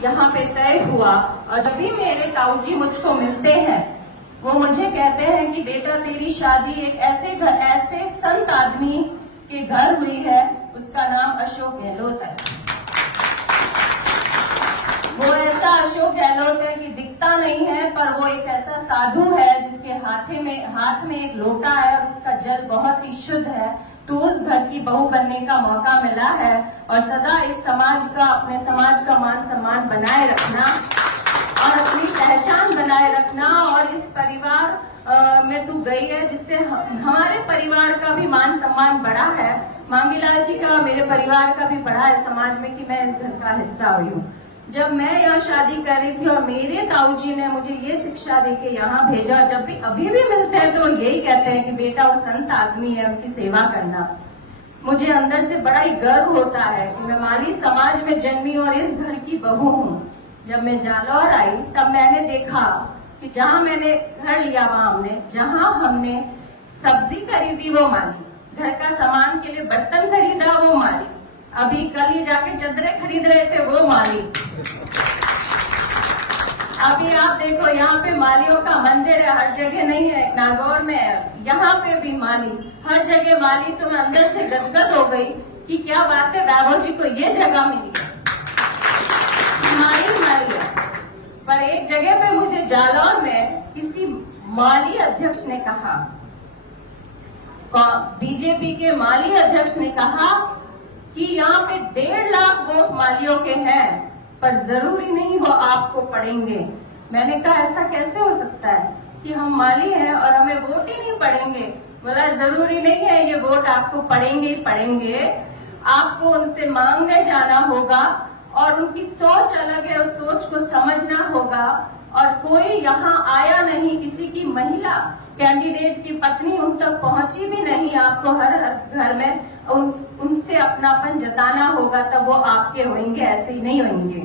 यहाँ पे तय हुआ और जब भी मेरे ताऊ जी मुझको मिलते हैं वो मुझे कहते हैं कि बेटा तेरी शादी एक ऐसे संत आदमी के घर हुई है, उसका नाम अशोक गहलोत है। वो ऐसा अशोक गहलोत है कि दिखता नहीं है, पर वो एक ऐसा साधु है जिसके हाथ में एक लोटा है और उसका जल बहुत ही शुद्ध है। तो उस घर की बहू बनने का मौका मिला है और सदा इस समाज का, अपने समाज का मान सम्मान बनाए रखना और अपनी पहचान बनाए रखना। और इस परिवार में तू गई है जिससे हमारे परिवार का भी मान सम्मान बढ़ा है, मांगीलाल जी का, मेरे परिवार का भी बढ़ा है समाज में कि मैं इस घर का हिस्सा हुई हूँ। जब मैं यहाँ शादी कर रही थी और मेरे ताऊ जी ने मुझे ये शिक्षा देके यहाँ भेजा, जब भी अभी भी मिलते हैं तो यही कहते हैं कि बेटा वो संत आदमी है, उनकी सेवा करना। मुझे अंदर से बड़ा ही गर्व होता है कि मैं माली समाज में जन्मी और इस घर की बहू हूँ। जब मैं जालौर आई तब मैंने देखा कि जहाँ मैंने घर लिया जहाँ हमने सब्जी खरीदी वो माली, घर का सामान के लिए बर्तन खरीदा वो माली, अभी कल ही जाके चदरें खरीद रहे थे वो माली। अभी आप देखो यहाँ पे मालियों का मंदिर है, हर जगह नहीं है, नागौर में है, यहाँ पे भी माली, हर जगह माली। तो मैं अंदर से गदगद हो गई कि क्या बात है, वैभव जी को ये जगह मिली माली है। पर एक जगह पे मुझे जालौर में किसी माली अध्यक्ष ने कहा, बीजेपी के माली अध्यक्ष ने कहा कि यहाँ पे 1.5 लाख वोट मालियों के हैं, पर जरूरी नहीं वो आपको पड़ेंगे। मैंने कहा ऐसा कैसे हो सकता है कि हम माली हैं और हमें वोट ही नहीं पड़ेंगे? बोला जरूरी नहीं है, ये वोट आपको पड़ेंगे ही पड़ेंगे, आपको उनसे मांगने जाना होगा और उनकी सोच अलग है, उस सोच को समझना होगा। और कोई यहाँ आया नहीं, किसी की महिला कैंडिडेट की पत्नी उन तक पहुंची भी नहीं, आपको हर घर में उनसे अपनापन जताना होगा, तब वो आपके होंगे, ऐसे ही नहीं होंगे।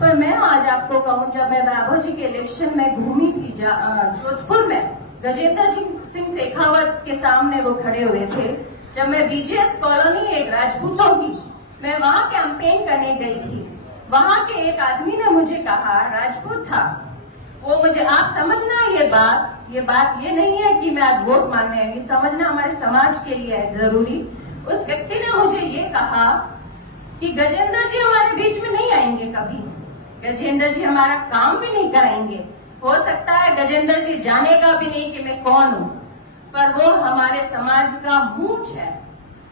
पर मैं आज आपको कहूं, जब मैं वैभव जी के इलेक्शन में घूमी थी जोधपुर में, गजेंद्र सिंह शेखावत के सामने वो खड़े हुए थे, जब मैं बीजेएस कॉलोनी एक राजपूतों की, मैं वहां कैंपेन करने गई थी, वहां के एक आदमी ने मुझे कहा, राजपूत था वो, मुझे आप समझना ये बात ये नहीं है कि मैं आज वोट मांगने आई, ये समझना हमारे समाज के लिए है जरूरी। उस व्यक्ति ने मुझे ये कहा कि गजेंद्र जी हमारे बीच में नहीं आएंगे कभी, गजेंद्र जी हमारा काम भी नहीं कराएंगे, हो सकता है गजेंद्र जी जानेगा भी नहीं कि मैं कौन हूँ, पर वो हमारे समाज का मूंछ है,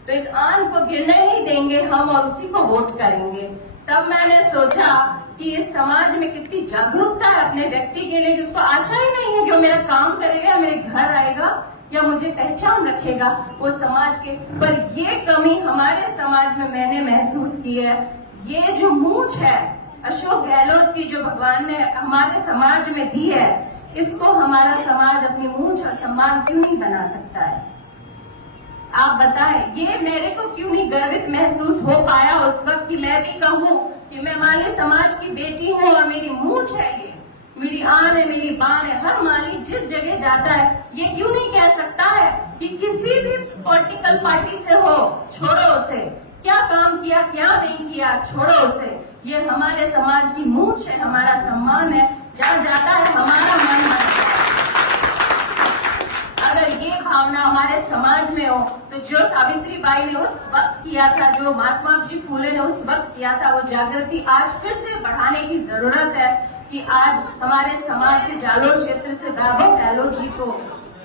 तो इस आन को गिरने नहीं देंगे हम और उसी को वोट करेंगे। तब मैंने सोचा कि इस समाज में कितनी जागरूकता है अपने व्यक्ति के लिए, कि उसको आशा ही नहीं है कि वो मेरा काम करेगा, मेरे घर आएगा या मुझे पहचान रखेगा वो समाज के। पर ये कमी हमारे समाज में मैंने महसूस की है। ये जो मूंछ है अशोक गहलोत की, जो भगवान ने हमारे समाज में दी है, इसको हमारा समाज अपनी मूंछ और सम्मान क्यों नहीं बना सकता है? आप बताएं, ये मेरे को क्यों नहीं गर्वित महसूस हो पाया उस वक्त कि मैं भी कहूँ कि मैं माली समाज की बेटी हूँ और मेरी मूंछ है, ये मेरी आन है, मेरी बान है। हर माली जिस जगह जाता है ये क्यों नहीं कह सकता है कि किसी भी पॉलिटिकल पार्टी से हो, छोड़ो उसे, क्या काम किया क्या नहीं किया छोड़ो उसे, ये हमारे समाज की मूंछ है, हमारा सम्मान है, जहाँ जाता है हमारा मन बनता है। अगर ये भावना हमारे समाज में हो तो जो सावित्री बाई ने उस वक्त किया था, जो महात्मा जी फूले ने उस वक्त किया था, वो जागृति आज फिर से बढ़ाने की जरूरत है कि आज हमारे समाज से, जालौर क्षेत्र से वैभव गहलोत जी को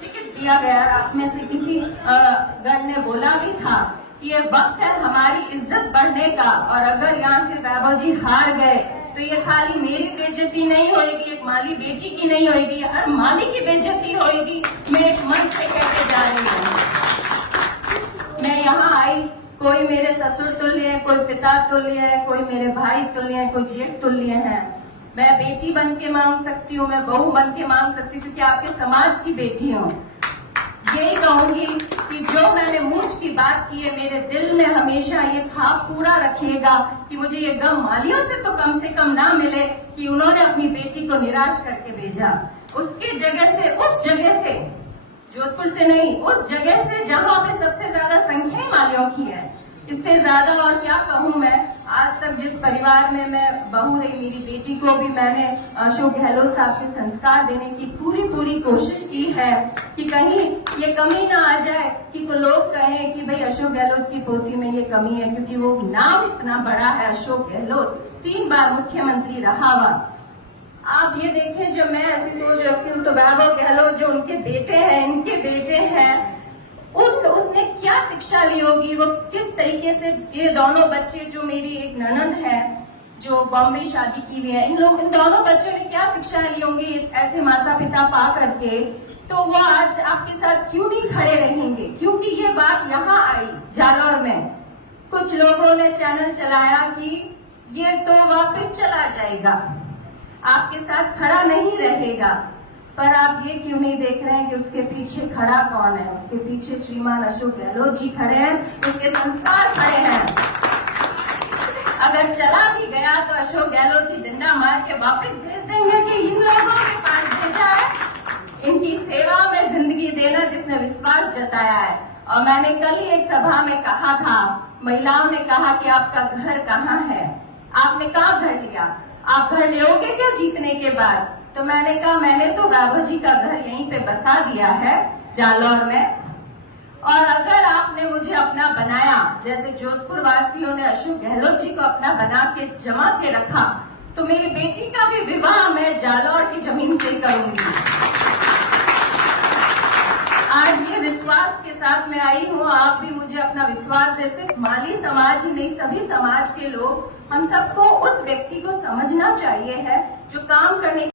टिकट दिया गया। आप में से किसी गण ने बोला भी था कि ये वक्त है हमारी इज्जत बढ़ने का, और अगर यहाँ से वैभव जी हार गए तो ये खाली मेरी बेइज्जती नहीं होगी, एक माली बेटी की नहीं होगी, हर माली की बेइज्जती होगी। मैं इस मन से कहते जा रही हूँ। मैं यहाँ आई, कोई मेरे ससुर तुल्य है, कोई पिता तुल्य है, कोई मेरे भाई तुल्य है, कोई जेठ तुल्य है। मैं बेटी बन के मांग सकती हूँ, मैं बहू बन के मांग सकती हूँ, क्योंकि आपके समाज की बेटी हूँ। यही कहूंगी कि जो मैंने मूंछ की बात की है, मेरे दिल में हमेशा ये ख्वाब पूरा रखिएगा कि मुझे ये गम मालियों से तो कम से कम ना मिले कि उन्होंने अपनी बेटी को निराश करके भेजा। उसकी जगह से, उस जगह से, जोधपुर से नहीं, उस जगह से जहां पे सबसे ज्यादा संख्या मालियों की है, इससे ज्यादा और क्या कहूं मैं। आज तक जिस परिवार में मैं बहू रही, मेरी बेटी को भी मैंने अशोक गहलोत साहब के संस्कार देने की पूरी कोशिश की है कि कहीं ये कमी ना आ जाए कि कोई लोग कहें कि भाई अशोक गहलोत की पोती में ये कमी है, क्योंकि वो नाम इतना बड़ा है अशोक गहलोत, 3 बार मुख्यमंत्री रहा हुआ। आप ये देखें, जब मैं ऐसी सोच रखती हूँ तो वैभव गहलोत जो उनके बेटे हैं, इनके बेटे हैं, उसने क्या शिक्षा ली होगी, वो किस तरीके से, ये दोनों बच्चे जो मेरी एक ननद है जो बॉम्बे शादी की हुई है, इन दोनों बच्चों ने क्या शिक्षा ली होंगी ऐसे माता पिता पा करके, तो वो आज आपके साथ क्यों नहीं खड़े रहेंगे? क्योंकि ये बात यहाँ आई जालौर में, कुछ लोगों ने चैनल चलाया कि ये तो वापस चला जाएगा, आपके साथ खड़ा नहीं रहेगा। पर आप ये क्यों नहीं देख रहे हैं कि उसके पीछे खड़ा कौन है? उसके पीछे श्रीमान अशोक गहलोत जी खड़े हैं, उसके संस्कार खड़े हैं। अगर चला भी गया तो अशोक गहलोत जी डंडा मार के वापस भेज देंगे कि इन लोगों के पास भेजा है, इनकी सेवा में जिंदगी देना, जिसने विश्वास जताया है। और मैंने कल ही एक सभा में कहा था, महिलाओं ने कहा कि आपका घर कहाँ है? आपने कहाँ घर लिया? आप घर लोगे क्या जीतने के बाद? तो मैंने कहा मैंने तो वैभव जी का घर यहीं पे बसा दिया है जालौर में, और अगर आपने मुझे अपना बनाया, जैसे जोधपुर वासियों ने अशोक गहलोत जी को अपना बना के जमा के रखा, तो मेरी बेटी का भी विवाह मैं जालौर की जमीन से करूंगी। आज ये विश्वास के साथ मैं आई हूँ, आप भी मुझे अपना विश्वास दे। सिर्फ माली समाज ही नहीं, सभी समाज के लोग, हम सबको उस व्यक्ति को समझना चाहिए है जो काम करने